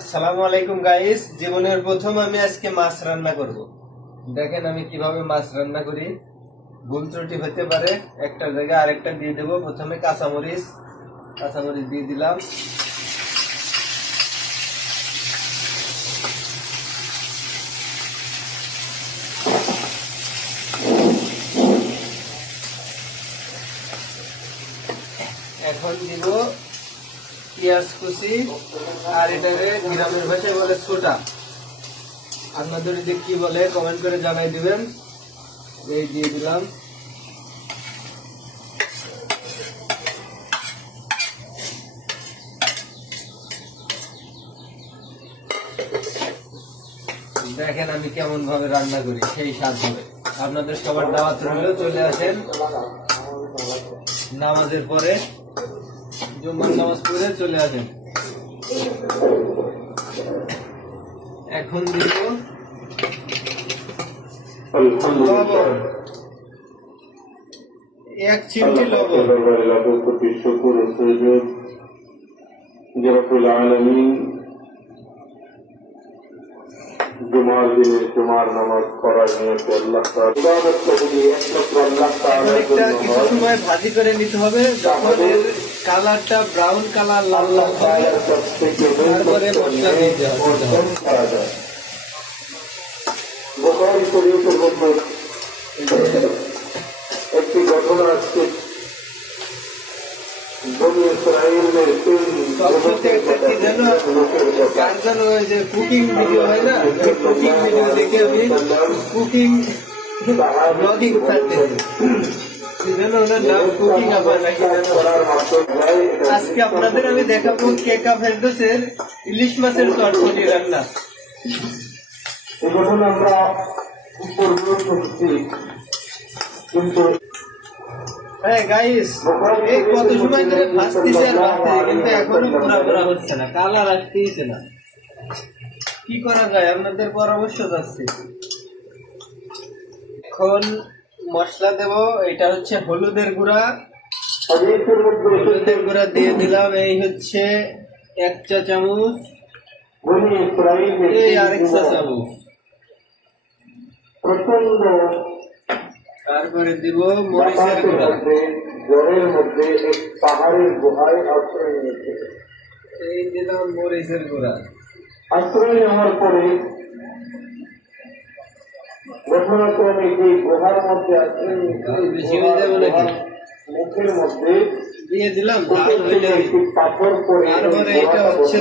আসসালামু আলাইকুম গাইস, জীবনের প্রথম আমি আজকে মাছ রান্না করব। দেখেন আমি কিভাবে মাছ রান্না করি। ভুল ত্রুটি হতে পারে, একটা জায়গায় আরেকটা দিয়ে দেব। প্রথমে কাঁচামরিচ দিয়ে দিলাম। এখন দিব পেঁয়াজ কুচি, আর এটাকে গ্রামের ভাষায় বলে ছোটা। আপনাদের যদি কি বলে কমেন্ট করে জানাই দিবেন। এই দিয়ে দিলাম। দেখেন আমি কেমন ভাবে রান্না করি, সেই স্বাদ হবে। আপনাদের সবার দাওয়াত রইল, চলে আসেন নামাজের পরে, জুম্মার নামাজ পড়ে চলে আসেন। এখন দিব লবণ, 1 চিমটি লবণ। জুমার দিনে জুমার নামাজ পড়ার নিয়তে আল্লাহ কিছু সময় ভাজি করে নিতে হবে। যখন এর কালারটা ব্রাউন কালার লাল লাল হবে, তারপরে মশলা দিতে হবে। বুখারী শরীফের মধ্যে একটি ঘটনা আছে। কুকিং ভিডিও হয় না, কুকিং ভিডিও দেখে আমি কুকিং ব্লগিং ছাড়তেছি। আজকে আপনাদের আমি দেখাবো কেকা ফেরদৌসের ইলিশ মাছের চটপটি রান্না। আমরা কিন্তু হ্যাঁ গাইস, এই কত সময় ধরে ভাজতেছে আর ভাজতেছে, কিন্তু এখনো পুরা হচ্ছে না, কালার আসতেইছে না। কি করা যায়, আপনাদের পরামর্শ চাচ্ছি। এখন মশলা দেব। এটা হচ্ছে হলুদের গুঁড়া। হলুদের গুঁড়া দিয়ে দিলাম, এই হচ্ছে 1 চা চামচ, এই আরেক চা চামচ। তারপরে দিব মরিচের গুঁড়া। জলের মধ্যে এক পাহাড়ের গুহায় আশ্রয় নিয়েছে। এই দিলাম মরিচের গুঁড়া। আশ্রয় নেওয়ার পরে ঘটনাক্রমে যে গুহার মধ্যে আশ্রয় মুখের মধ্যে দিয়ে দিলাম, পাথর পরে তারপরে এটা হচ্ছে